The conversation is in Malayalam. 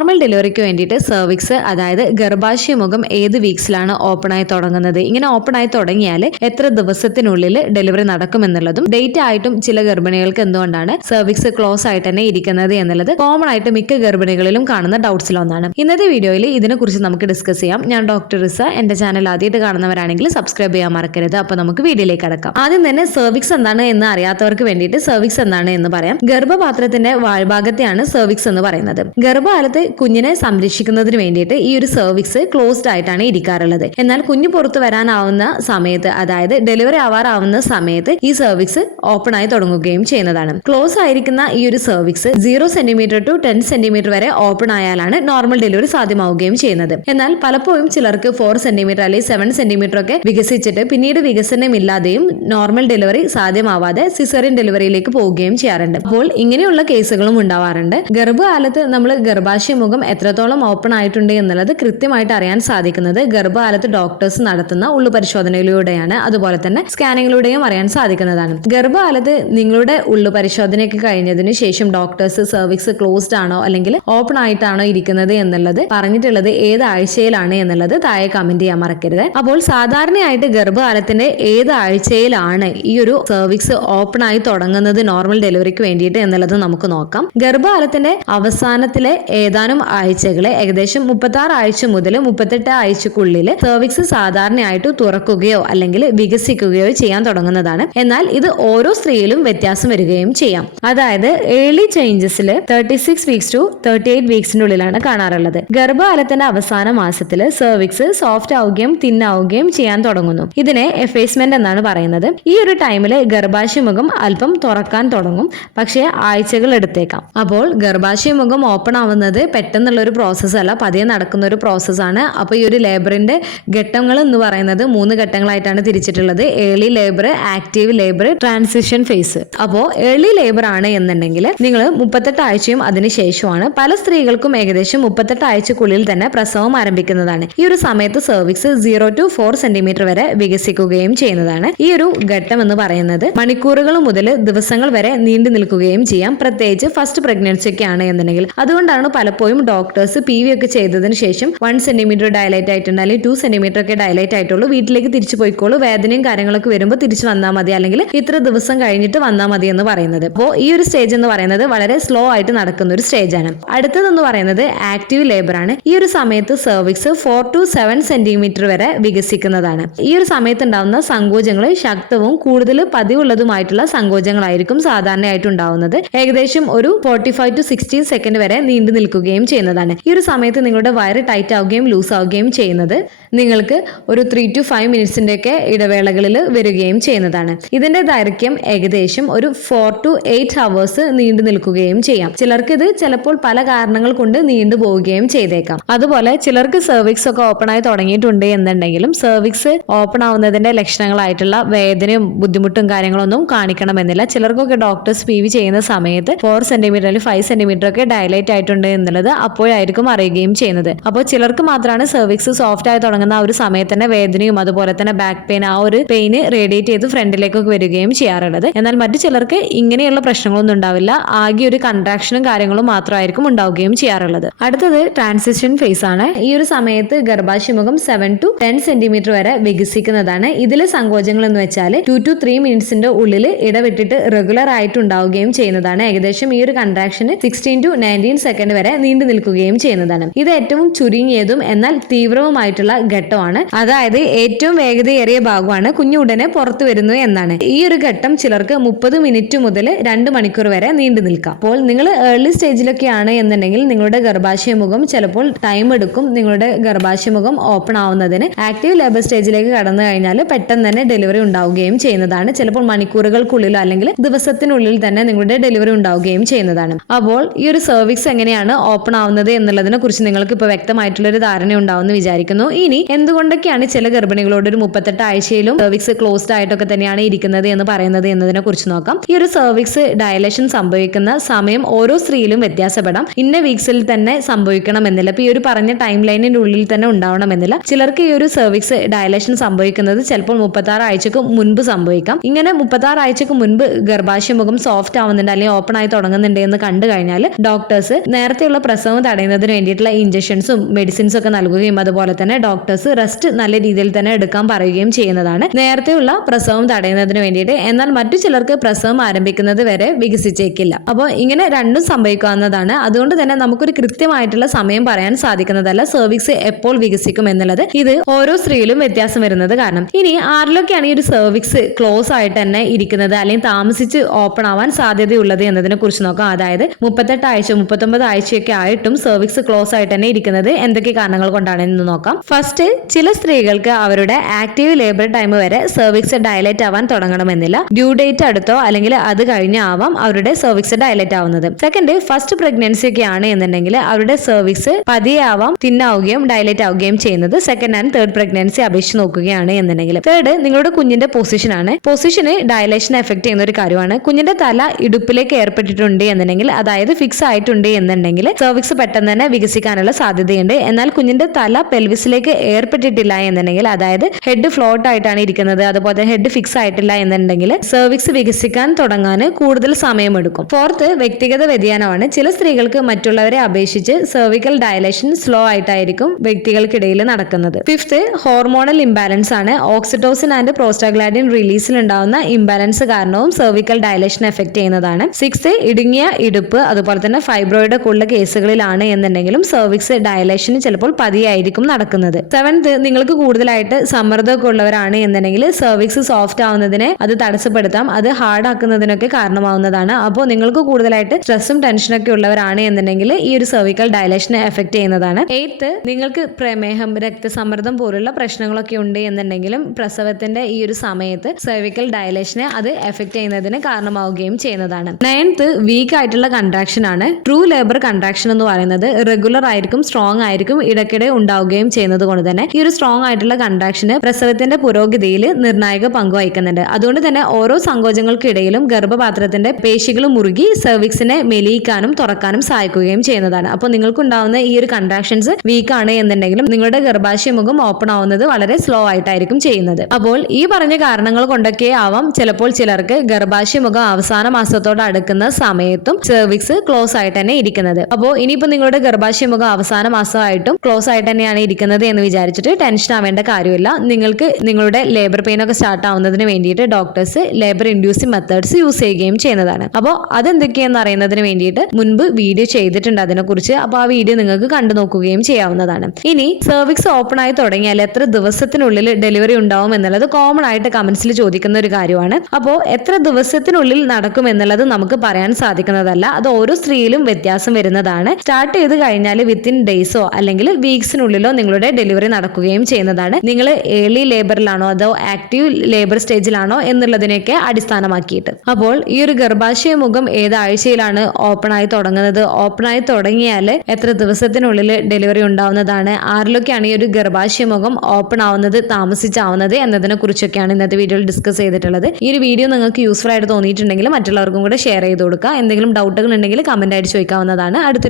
നോർമൽ ഡെലിവറിക്ക് വേണ്ടിയിട്ട് സെർവിക്സ് അതായത് ഗർഭാശയ മുഖം ഏത് വീക്സിലാണ് ഓപ്പൺ ആയി തുടങ്ങുന്നത്? ഇങ്ങനെ ഓപ്പൺ ആയി തുടങ്ങിയാൽ എത്ര ദിവസത്തിനുള്ളിൽ ഡെലിവറി നടക്കുമെന്നുള്ളതും ഡേറ്റ് ആയിട്ടും ചില ഗർഭിണികൾക്ക് എന്തുകൊണ്ടാണ് സെർവിക്സ് ക്ലോസ് ആയിട്ട് തന്നെ ഇരിക്കുന്നത് എന്നുള്ളത് കോമൺ ആയിട്ട് മിക്ക ഗർഭിണികളിലും കാണുന്ന ഡൗട്ട്സിൽ ഒന്നാണ്. ഇന്നത്തെ വീഡിയോയിൽ ഇതിനെക്കുറിച്ച് നമുക്ക് ഡിസ്കസ് ചെയ്യാം. ഞാൻ ഡോക്ടർ റിസ. എന്റെ ചാനൽ ആദ്യമായിട്ട് കാണുന്നവരാണെങ്കിൽ സബ്സ്ക്രൈബ് ചെയ്യാൻ മറക്കരുത്. അപ്പൊ നമുക്ക് വീഡിയോയിലേക്ക് കടക്കാം. ആദ്യം തന്നെ സെർവിക്സ് എന്താണ് എന്ന് അറിയാത്തവർക്ക് വേണ്ടിയിട്ട് സെർവിക്സ് എന്താണ് എന്ന് പറയാം. ഗർഭപാത്രത്തിന്റെ വാഴ്ഭാഗത്തെയാണ് സെർവിക്സ് എന്ന് പറയുന്നത്. ഗർഭകാലത്ത് കുഞ്ഞിനെ സംരക്ഷിക്കുന്നതിന് വേണ്ടിയിട്ട് ഈ ഒരു സർവീസ് ക്ലോസ്ഡ് ആയിട്ടാണ് ഇരിക്കാറുള്ളത്. എന്നാൽ കുഞ്ഞ് പുറത്തു വരാനാവുന്ന സമയത്ത് അതായത് ഡെലിവറി ആവാറാവുന്ന സമയത്ത് ഈ സർവീസ് ഓപ്പൺ ആയി തുടങ്ങുകയും ചെയ്യുന്നതാണ്. ക്ലോസ് ആയിരിക്കുന്ന ഈ ഒരു cervix zero centimetre to ten centimetre വരെ ഓപ്പൺ ആയാലാണ് നോർമൽ ഡെലിവറി സാധ്യമാവുകയും ചെയ്യുന്നത്. എന്നാൽ പലപ്പോഴും ചിലർക്ക് ഫോർ സെന്റിമീറ്റർ അല്ലെങ്കിൽ സെവൻ സെന്റിമീറ്റർ ഒക്കെ വികസിച്ചിട്ട് പിന്നീട് വികസനമില്ലാതെയും നോർമൽ ഡെലിവറി സാധ്യമാവാതെ സിസറിൻ ഡെലിവറിയിലേക്ക് പോവുകയും ചെയ്യാറുണ്ട്. അപ്പോൾ ഇങ്ങനെയുള്ള കേസുകളും ഉണ്ടാവാറുണ്ട്. ഗർഭകാലത്ത് നമ്മൾ ഗർഭാശയ മുഖം എത്രത്തോളം ഓപ്പൺ ആയിട്ടുണ്ട് എന്നുള്ളത് കൃത്യമായിട്ട് അറിയാൻ സാധിക്കുന്നത് ഗർഭകാലത്ത് ഡോക്ടേഴ്സ് നടത്തുന്ന ഉള്ളു പരിശോധനയിലൂടെയാണ് അതുപോലെ തന്നെ സ്കാനിങ്ങിലൂടെയും അറിയാൻ സാധിക്കുന്നതാണ്. ഗർഭകാലത്ത് നിങ്ങളുടെ ഉള്ളു പരിശോധനയൊക്കെ കഴിഞ്ഞതിന് ശേഷം ഡോക്ടേഴ്സ് സർവിക്സ് ക്ലോസ്ഡ് ആണോ അല്ലെങ്കിൽ ഓപ്പൺ ആയിട്ടാണോ ഇരിക്കുന്നത് എന്നുള്ളത് പറഞ്ഞിട്ടുള്ളത് ഏത് ആഴ്ചയിലാണ് എന്നുള്ളത് താഴെ കമന്റ് ചെയ്യാൻ മറക്കരുത്. അപ്പോൾ സാധാരണയായിട്ട് ഗർഭകാലത്തിന്റെ ഏത് ആഴ്ചയിലാണ് ഈ ഒരു സർവിക്സ് ഓപ്പൺ ആയി തുടങ്ങുന്നത് നോർമൽ ഡെലിവറിക്ക് വേണ്ടിയിട്ട് എന്നുള്ളത് നമുക്ക് നോക്കാം. ഗർഭകാലത്തിന്റെ അവസാനത്തിലെ ഏതാനും ആഴ്ചകളെ ഏകദേശം മുപ്പത്തി ആറ് ആഴ്ച മുതൽ മുപ്പത്തെട്ട് ആഴ്ചക്കുള്ളിൽ സെർവിക്സ് സാധാരണയായിട്ട് തുറക്കുകയോ അല്ലെങ്കിൽ വികസിക്കുകയോ ചെയ്യാൻ തുടങ്ങുന്നതാണ്. എന്നാൽ ഇത് ഓരോ സ്ത്രീയിലും വ്യത്യാസം വരികയും ചെയ്യാം. അതായത് early ചേഞ്ചസിൽ thirty six weeks to thirty eight വീക്സിന്റെ ഉള്ളിലാണ് കാണാറുള്ളത്. ഗർഭകാലത്തിന്റെ അവസാന മാസത്തിൽ സെർവിക്സ് സോഫ്റ്റ് ആവുകയും തിന്നാവുകയും ചെയ്യാൻ തുടങ്ങുന്നു. ഇതിനെ എഫേസ്മെന്റ് എന്നാണ് പറയുന്നത്. ഈ ഒരു ടൈമിൽ ഗർഭാശയമുഖം അല്പം തുറക്കാൻ തുടങ്ങും. പക്ഷേ ആഴ്ചകൾ എടുത്തേക്കാം. അപ്പോൾ ഗർഭാശയമുഖം ഓപ്പൺ ആവുന്നത് പെട്ടെന്നുള്ള ഒരു പ്രോസസ്സ് അല്ല പതിയെ നടക്കുന്ന ഒരു പ്രോസസ്സാണ് അപ്പോൾ ഈ ഒരു ലേബറിന്റെ ഘട്ടങ്ങൾ എന്ന് പറയുന്നത് മൂന്ന് ഘട്ടങ്ങളായിട്ടാണ് തിരിച്ചിട്ടുള്ളത്. Early labour active labour transition phase അപ്പോൾ ഏർലി ലേബർ ആണ് എന്നുണ്ടെങ്കിൽ നിങ്ങൾ മുപ്പത്തെട്ട് ആഴ്ചയും അതിനുശേഷമാണ് പല സ്ത്രീകൾക്കും ഏകദേശം മുപ്പത്തെട്ട് ആഴ്ചക്കുള്ളിൽ തന്നെ പ്രസവം ആരംഭിക്കുന്നതാണ്. ഈ ഒരു സമയത്ത് cervix zero to four centimetre വരെ വികസിക്കുകയും ചെയ്യുന്നതാണ് ഈ ഒരു ഘട്ടം എന്ന് പറയുന്നത്. മണിക്കൂറുകൾ മുതൽ ദിവസങ്ങൾ വരെ നീണ്ടു നിൽക്കുകയും ചെയ്യാം. പ്രത്യേകിച്ച് ഫസ്റ്റ് പ്രഗ്നൻസി ഒക്കെ എന്നുണ്ടെങ്കിൽ. അതുകൊണ്ടാണ് പലപ്പോഴും ഡോക്ടേഴ്സ് പി വി ഒക്കെ ചെയ്തതിന് ശേഷം വൺ സെന്റിമീറ്റർ ഡയലൈറ്റ് ആയിട്ടുണ്ട്. അല്ലെങ്കിൽ ടു സെന്റിമീറ്റർ ഒക്കെ ഡയലൈറ്റ് ആയിട്ടുള്ളൂ. വീട്ടിലേക്ക് തിരിച്ചു പോയിക്കോളൂ. വേദനയും കാര്യങ്ങളൊക്കെ വരുമ്പോൾ തിരിച്ചു വന്നാൽ മതി. അല്ലെങ്കിൽ ഇത്ര ദിവസം കഴിഞ്ഞിട്ട് വന്നാൽ മതി എന്ന് പറയുന്നത്. അപ്പോൾ ഈ ഒരു സ്റ്റേജ് എന്ന് പറയുന്നത് വളരെ സ്ലോ ആയിട്ട് നടക്കുന്ന ഒരു സ്റ്റേജ് ആണ്. അടുത്തതെന്ന് പറയുന്നത് ആക്റ്റീവ് ലേബർ ആണ്. ഈ ഒരു സമയത്ത് cervix four to seven centimetre വരെ വികസിക്കുന്നതാണ്. ഈ ഒരു സമയത്ത് ഉണ്ടാവുന്ന സങ്കോചങ്ങൾ ശക്തവും കൂടുതൽ പതിവുള്ളതുമായിട്ടുള്ള സങ്കോചങ്ങളായിരിക്കും സാധാരണയായിട്ട് ഉണ്ടാവുന്നത്. ഏകദേശം ഒരു forty five to sixteen second വരെ നീണ്ടു നിൽക്കുകയും ചെയ്യുന്നതാണ്. ഈ ഒരു സമയത്ത് നിങ്ങളുടെ വയറ് ടൈറ്റ് ആവുകയും ലൂസ് ആവുകയും ചെയ്യുന്നത് നിങ്ങൾക്ക് ഒരു ത്രീ ടു ഫൈവ് മിനിറ്റ്സിന്റെ ഒക്കെ ഇടവേളകളിൽ വരികയും ചെയ്യുന്നതാണ്. ഇതിന്റെ ദൈർഘ്യം ഏകദേശം ഒരു ഫോർ ടു എയ്റ്റ് ഹവേഴ്സ് നീണ്ടു നിൽക്കുകയും ചെയ്യാം. ചിലർക്ക് ഇത് ചിലപ്പോൾ പല കാരണങ്ങൾ കൊണ്ട് നീണ്ടു പോവുകയും ചെയ്തേക്കാം. അതുപോലെ ചിലർക്ക് സെർവിക്സ് ഒക്കെ ഓപ്പൺ ആയി തുടങ്ങിയിട്ടുണ്ട് എന്നുണ്ടെങ്കിലും സെർവിക്സ് ഓപ്പൺ ആവുന്നതിന്റെ ലക്ഷണങ്ങളായിട്ടുള്ള വേദനയും ബുദ്ധിമുട്ടും കാര്യങ്ങളൊന്നും കാണിക്കണമെന്നില്ല. ചിലർക്കൊക്കെ ഡോക്ടേഴ്സ് പി വി ചെയ്യുന്ന സമയത്ത് ഫോർ സെന്റിമീറ്റർ അല്ലെങ്കിൽ ഫൈവ് സെന്റിമീറ്റർ ഒക്കെ ഡയലൈറ്റ് ആയിട്ടുണ്ട് എന്നുള്ളത് അപ്പോഴായിരിക്കും അറിയുകയും ചെയ്യുന്നത്. അപ്പോൾ ചിലർക്ക് മാത്രമാണ് സെർവിക്സ് സോഫ്റ്റ് ആയി തുടങ്ങുന്ന ആ ഒരു സമയത്ത് തന്നെ വേദനയും അതുപോലെ തന്നെ ബാക്ക് പെയിൻ ആ ഒരു പെയിൻ റേഡിയേറ്റ് ചെയ്ത് ഫ്രണ്ടിലേക്കൊക്കെ വരികയും ചെയ്യാറുള്ളത്. എന്നാൽ മറ്റു ചിലർക്ക് ഇങ്ങനെയുള്ള പ്രശ്നങ്ങളൊന്നും ഉണ്ടാവില്ല. ആകെ ഒരു കൺട്രാക്ഷനും കാര്യങ്ങളും മാത്രമായിരിക്കും ഉണ്ടാവുകയും ചെയ്യാറുള്ളത്. അടുത്തത് ട്രാൻസിഷൻ ഫേസ് ആണ്. ഈ ഒരു സമയത്ത് ഗർഭാശയമുഖം സെവൻ ടു ടെൻ സെന്റിമീറ്റർ വരെ വികസിക്കുന്നതാണ്. ഇതിലെ സങ്കോചങ്ങൾ എന്ന് വെച്ചാൽ ടു ടു ത്രീ മിനിറ്റ്സിന്റെ ഉള്ളിൽ ഇടവിട്ടിട്ട് റെഗുലർ ആയിട്ട് ഉണ്ടാവുകയും ചെയ്യുന്നതാണ്. ഏകദേശം ഈ ഒരു കൺട്രാക്ഷന് സിക്സ്റ്റീൻ ടു നയന്റീൻ സെക്കൻഡ് വരെ നീണ്ടു നിൽക്കുകയും ചെയ്യുന്നതാണ്. ഇത് ഏറ്റവും ചുരുങ്ങിയതും എന്നാൽ തീവ്രവുമായിട്ടുള്ള ഘട്ടമാണ്. അതായത് ഏറ്റവും വേഗതയേറിയ ഭാഗമാണ് കുഞ്ഞു ഉടനെ പുറത്തു വരുന്നു എന്നാണ്. ഈ ഒരു ഘട്ടം ചിലർക്ക് മുപ്പത് മിനിറ്റ് മുതൽ രണ്ട് മണിക്കൂർ വരെ നീണ്ടു നിൽക്കാം. അപ്പോൾ നിങ്ങൾ ഏർലി സ്റ്റേജിലൊക്കെയാണ് എന്നുണ്ടെങ്കിൽ നിങ്ങളുടെ ഗർഭാശയമുഖം ചിലപ്പോൾ ടൈം എടുക്കും. നിങ്ങളുടെ ഗർഭാശയമുഖം ഓപ്പൺ ആവുന്നതിന് ആക്റ്റീവ് ലേബർ സ്റ്റേജിലേക്ക് കടന്നു കഴിഞ്ഞാൽ പെട്ടെന്ന് തന്നെ ഡെലിവറി ഉണ്ടാവുകയും ചെയ്യുന്നതാണ്. ചിലപ്പോൾ മണിക്കൂറുകൾക്കുള്ളിൽ അല്ലെങ്കിൽ ദിവസത്തിനുള്ളിൽ തന്നെ നിങ്ങളുടെ ഡെലിവറി ഉണ്ടാവുകയും ചെയ്യുന്നതാണ്. അപ്പോൾ ഈ ഒരു സർവീസ് എങ്ങനെയാണ് ഓപ്പൺ ആവുന്നത് എന്നുള്ളതിനെ കുറിച്ച് നിങ്ങൾക്ക് ഇപ്പോൾ വ്യക്തമായിട്ടുള്ള ഒരു ധാരണ ഉണ്ടാവുമെന്ന് വിചാരിക്കുന്നു. ഇനി എന്തുകൊണ്ടൊക്കെയാണ് ചില ഗർഭിണികളോട് ഒരു മുപ്പത്തെട്ട് ആഴ്ചയിലും സർവിക്സ് ക്ലോസ്ഡ് ആയിട്ടൊക്കെ തന്നെയാണ് ഇരിക്കുന്നത് എന്ന് പറയുന്നത് എന്നതിനെ കുറിച്ച് നോക്കാം. ഈ ഒരു സർവിക്സ് ഡയലേഷൻ സംഭവിക്കുന്ന സമയം ഓരോ സ്ത്രീയിലും വ്യത്യാസപ്പെടാം. ഇന്ന വീക്സിൽ തന്നെ സംഭവിക്കണം എന്നില്ല. ഇപ്പൊ ഈ ഒരു പറഞ്ഞ ടൈം ലൈനിന്റെ ഉള്ളിൽ തന്നെ ഉണ്ടാവണമെന്നില്ല ചിലർക്ക് ഈ ഒരു സർവിക്സ് ഡയലേഷൻ സംഭവിക്കുന്നത് ചിലപ്പോൾ മുപ്പത്തി ആറ് ആഴ്ചക്ക് മുൻപ് സംഭവിക്കാം. ഇങ്ങനെ മുപ്പത്തി ആറ് ആഴ്ചക്ക് മുൻപ് ഗർഭാശയ മുഖം സോഫ്റ്റ് ആവുന്നുണ്ട് അല്ലെങ്കിൽ ഓപ്പൺ ആയി തുടങ്ങുന്നുണ്ട് എന്ന് കണ്ടു കഴിഞ്ഞാൽ ഡോക്ടേഴ്സ് നേരത്തെയുള്ള പ്രസവം തടയുന്നതിന് വേണ്ടിയിട്ടുള്ള ഇഞ്ചക്ഷൻസും മെഡിസിൻസും ഒക്കെ നൽകുകയും അതുപോലെ തന്നെ ഡോക്ടേഴ്സ് റെസ്റ്റ് നല്ല രീതിയിൽ തന്നെ എടുക്കാൻ പറയുകയും ചെയ്യുന്നതാണ്. നേരത്തെയുള്ള പ്രസവം തടയുന്നതിന് വേണ്ടിയിട്ട് എന്നാൽ മറ്റു ചിലർക്ക് പ്രസവം ആരംഭിക്കുന്നത് വരെ വികസിച്ചേക്കില്ല. അപ്പോൾ ഇങ്ങനെ രണ്ടും സംഭവിക്കാവുന്നതാണ്. അതുകൊണ്ട് തന്നെ നമുക്കൊരു കൃത്യമായിട്ടുള്ള സമയം പറയാൻ സാധിക്കുന്നതല്ല സെർവിക്സ് എപ്പോൾ വികസിക്കും എന്നുള്ളത്. ഇത് ഓരോ സ്ത്രീയിലും വ്യത്യാസം വരുന്നത് കാരണം. ഇനി ആരിലൊക്കെയാണ് ഈ ഒരു സെർവിക്സ് ക്ലോസ് ആയിട്ട് തന്നെ ഇരിക്കുന്നത്. അല്ലെങ്കിൽ താമസിച്ച് ഓപ്പൺ ആവാൻ സാധ്യതയുള്ളത് എന്നതിനെ കുറിച്ച് നോക്കാം. അതായത് മുപ്പത്തെട്ട് ആഴ്ച മുപ്പത്തൊമ്പത് ആഴ്ചയൊക്കെ ആയിട്ടും സെർവിക്സ് ക്ലോസ് ആയിട്ട് തന്നെ ഇരിക്കുന്നത് എന്തൊക്കെ കാരണങ്ങൾ കൊണ്ടാണ് എന്ന് നോക്കാം. ഫസ്റ്റ് ചില സ്ത്രീകൾക്ക് അവരുടെ ആക്റ്റീവ് ലേബർ ടൈം വരെ സെർവിക്സ് ഡയലറ്റ് ആവാൻ തുടങ്ങണമെന്നില്ല. ഡ്യൂ ഡേറ്റ് അടുത്തോ അല്ലെങ്കിൽ അത് കഴിഞ്ഞ് ആവാം അവരുടെ സെർവിക്സ് ഡയലറ്റ് ആവുന്നത്. സെക്കൻഡ് ഫസ്റ്റ് പ്രഗ്നൻസി ഒക്കെ ആണ് എന്നുണ്ടെങ്കിൽ അവരുടെ സെർവിക്സ് പതിയെ ആവാം തിന്നാവുകയും ഡയലറ്റ് ആവുകയും ചെയ്യുന്നത്. സെക്കൻഡ് ആൻഡ് തേർഡ് പ്രഗ്നൻസി അപേക്ഷിച്ച് നോക്കുകയാണ് എന്നുണ്ടെങ്കിൽ. തേർഡ് നിങ്ങളുടെ കുഞ്ഞിന്റെ പൊസിഷൻ ആണ്. പൊസിഷന് ഡയലേഷൻ എഫക്ട് ചെയ്യുന്ന ഒരു കാര്യമാണ്. കുഞ്ഞിന്റെ തല ഇടുപ്പിലേക്ക് ഏർപ്പെട്ടിട്ടുണ്ട് എന്നുണ്ടെങ്കിൽ അതായത് ഫിക്സ് ആയിട്ടുണ്ട് എന്നുണ്ടെങ്കിൽ സെർവിക്സ് പെട്ടെന്ന് തന്നെ വികസിക്കാനുള്ള സാധ്യതയുണ്ട്. എന്നാൽ കുഞ്ഞിന്റെ തല പെൽവിസിലേക്ക് ഏർപ്പെട്ടിട്ടില്ല എന്നുണ്ടെങ്കിൽ അതായത് ഹെഡ് ഫ്ലോട്ട് ആയിട്ടാണ് ഇരിക്കുന്നത് അതുപോലെ ഹെഡ് ഫിക്സ് ആയിട്ടില്ല എന്നുണ്ടെങ്കിൽ സെർവിക്സ് വികസിക്കാൻ തുടങ്ങാൻ കൂടുതൽ സമയമെടുക്കും. ഫോർത്ത് വ്യക്തിഗത വ്യതിയാനമാണ്. ചില സ്ത്രീകൾക്ക് മറ്റുള്ളവരെ അപേക്ഷിച്ച് സെർവിക്കൽ ഡയലേഷൻ സ്ലോ ആയിട്ടായിരിക്കും വ്യക്തികൾക്കിടയിൽ നടക്കുന്നത്. ഫിഫ്ത്ത് ഹോർമോണൽ ഇംബാലൻസ് ആണ്. ഓക്സിറ്റോസിൻ ആൻഡ് പ്രോസ്റ്റാഗ്ലാഡിൻ റിലീസിൽ ഉണ്ടാവുന്ന ഇംബാലൻസ് കാരണവും സെർവിക്കൽ ഡയലേഷൻ എഫക്ട് ചെയ്യുന്നതാണ്. സിക്സ് ഇടുങ്ങിയ ഇടുപ്പ് അതുപോലെ തന്നെ ഫൈബ്രോയിഡ് ഒക്കെ ഉള്ള കേസുകളിലാണ് എന്നുണ്ടെങ്കിലും സർവിക്സ് ഡയലേഷൻ ചിലപ്പോൾ പതിയായിരിക്കും നടക്കുന്നത്. സെവൻത്ത് നിങ്ങൾക്ക് കൂടുതലായിട്ട് സമ്മർദ്ദമൊക്കെ ഉള്ളവരാണ് എന്നുണ്ടെങ്കിൽ സെർവിക്സ് സോഫ്റ്റ് ആവുന്നതിനെ അത് തടസ്സപ്പെടുത്താം. അത് ഹാർഡ് ആക്കുന്നതിനൊക്കെ കാരണമാവുന്നതാണ്. അപ്പോൾ നിങ്ങൾക്ക് കൂടുതലായിട്ട് സ്ട്രെസ്സും ടെൻഷനൊക്കെ ഉള്ളവരാണ് എന്നുണ്ടെങ്കിൽ ഈ ഒരു സെർവിക്കൽ ഡയലേഷനെ എഫക്ട് ചെയ്യുന്നതാണ്. എയ്ത്ത് നിങ്ങൾക്ക് പ്രമേഹം രക്തസമ്മർദ്ദം പോലുള്ള പ്രശ്നങ്ങളൊക്കെ ഉണ്ട് എന്നുണ്ടെങ്കിലും പ്രസവത്തിന്റെ ഈ ഒരു സമയത്ത് സെർവിക്കൽ ഡയലേഷനെ അത് എഫക്ട് ചെയ്യുന്നതിന് കാരണമാവുകയും ചെയ്യുന്നതാണ്. നയൻത്ത് വീക്ക് ആയിട്ടുള്ള കൺട്രാക്ഷൻ ആണ്. ട്രൂ ലേബർ കൺട്രാക്ഷൻ എന്ന് പറയുന്നത് റെഗുലർ ആയിരിക്കും സ്ട്രോങ് ആയിരിക്കും ഇടയ്ക്കിടെ ഉണ്ടാവുകയും ചെയ്യുന്നത് കൊണ്ട് തന്നെ ഈ ഒരു സ്ട്രോങ് ആയിട്ടുള്ള കൺട്രാക്ഷന് പ്രസവത്തിന്റെ പുരോഗതിയിൽ നിർണായക പങ്ക് വഹിക്കുന്നുണ്ട്. അതുകൊണ്ട് തന്നെ ഓരോ സങ്കോചങ്ങൾക്കിടയിലും ഗർഭപാത്രത്തിന്റെ പേശികൾ മുറുകി സെർവിക്സിനെ മെലിയിക്കാനും തുറക്കാനും സഹായിക്കുകയും ചെയ്യുന്നതാണ്. അപ്പോൾ നിങ്ങൾക്കുണ്ടാവുന്ന ഈ ഒരു കൺട്രാക്ഷൻസ് വീക്ക് ആണ് എന്നുണ്ടെങ്കിലും നിങ്ങളുടെ ഗർഭാശയ മുഖം ഓപ്പൺ ആവുന്നത് വളരെ സ്ലോ ആയിട്ടായിരിക്കും ചെയ്യുന്നത്. അപ്പോൾ ഈ പറഞ്ഞ കാരണങ്ങൾ കൊണ്ടൊക്കെ ആവാം. ചിലപ്പോൾ ചിലർക്ക് ഗർഭാശയ മുഖം അവസാന മാസത്തോട് അടുക്കുന്ന സമയത്തും സെർവിക്സ് ക്ലോസ് ആയിട്ട് തന്നെ ഇരിക്കുന്നത്. അപ്പോൾ ഇനിയിപ്പോൾ നിങ്ങളുടെ ഗർഭാശയമുഖം അവസാന മാസമായിട്ടും ക്ലോസ് ആയിട്ട് തന്നെയാണ് ഇരിക്കുന്നത് എന്ന് വിചാരിച്ചിട്ട് ടെൻഷൻ ആവേണ്ട കാര്യമില്ല. നിങ്ങൾക്ക് നിങ്ങളുടെ ലേബർ പെയിൻ ഒക്കെ സ്റ്റാർട്ട് ആവുന്നതിന് വേണ്ടിയിട്ട് doctors labour inducing methods use ചെയ്യുകയും ചെയ്യുന്നതാണ്. അപ്പോൾ അതെന്തൊക്കെയാണെന്ന് അറിയുന്നതിന് വേണ്ടിയിട്ട് മുൻപ് വീഡിയോ ചെയ്തിട്ടുണ്ട് അതിനെക്കുറിച്ച്. അപ്പോൾ ആ വീഡിയോ നിങ്ങൾക്ക് കണ്ടു നോക്കുകയും ചെയ്യാവുന്നതാണ്. ഇനി സെർവിക്സ് ഓപ്പൺ ആയി തുടങ്ങിയാൽ എത്ര ദിവസത്തിനുള്ളിൽ ഡെലിവറി ഉണ്ടാവും എന്നുള്ളത് കോമൺ ആയിട്ട് കമന്റ്സിൽ ചോദിക്കുന്ന ഒരു കാര്യമാണ്. അപ്പോൾ എത്ര ദിവസത്തിനുള്ളിൽ നടക്കും എന്നുള്ളത് നമുക്ക് പറയാൻ സാധിക്കുന്നതല്ല. അത് ഓരോ സ്ത്രീയിലും വ്യത്യാസം വരുന്നതാണ്. സ്റ്റാർട്ട് ചെയ്ത് കഴിഞ്ഞാൽ വിത്തിൻ ഡേയ്സോ അല്ലെങ്കിൽ വീക്സിനുള്ളിലോ നിങ്ങളുടെ ഡെലിവറി നടക്കുകയും ചെയ്യുന്നതാണ്. നിങ്ങൾ ഏർലി ലേബറിലാണോ അതോ ആക്റ്റീവ് ലേബർ സ്റ്റേജിലാണോ എന്നുള്ളതിനെയൊക്കെ അടിസ്ഥാനമാക്കിയിട്ട്. അപ്പോൾ ഈ ഒരു ഗർഭാശയ മുഖം ഏത് ആഴ്ചയിലാണ് ഓപ്പൺ ആയി തുടങ്ങുന്നത്? ഓപ്പൺ ആയി തുടങ്ങിയാൽ എത്ര ദിവസത്തിനുള്ളിൽ ഡെലിവറി ഉണ്ടാവുന്നതാണ്? ആരിലൊക്കെയാണ് ഈ ഒരു ഗർഭാശയ മുഖം ഓപ്പൺ ആവുന്നത് താമസിച്ചാവുന്നത് എന്നതിനെ കുറിച്ചൊക്കെയാണ് ഇന്നത്തെ വീഡിയോയിൽ ഡിസ്കസ് ചെയ്തിട്ടുള്ളത്. ഈ ഒരു വീഡിയോ നിങ്ങൾക്ക് യൂസ്ഫുൾ ആയിട്ട് തോന്നിയിട്ടുണ്ടെങ്കിൽ മറ്റുള്ളവർക്കും കൂടെ ഷെയർ ചെയ്ത് കൊടുക്കുക. എന്തെങ്കിലും ഡൗട്ടുകൾ ഉണ്ടെങ്കിൽ കമന്റ് ആയിട്ട് ചോദിക്കാവുന്നതാണ്. അടുത്തൊരു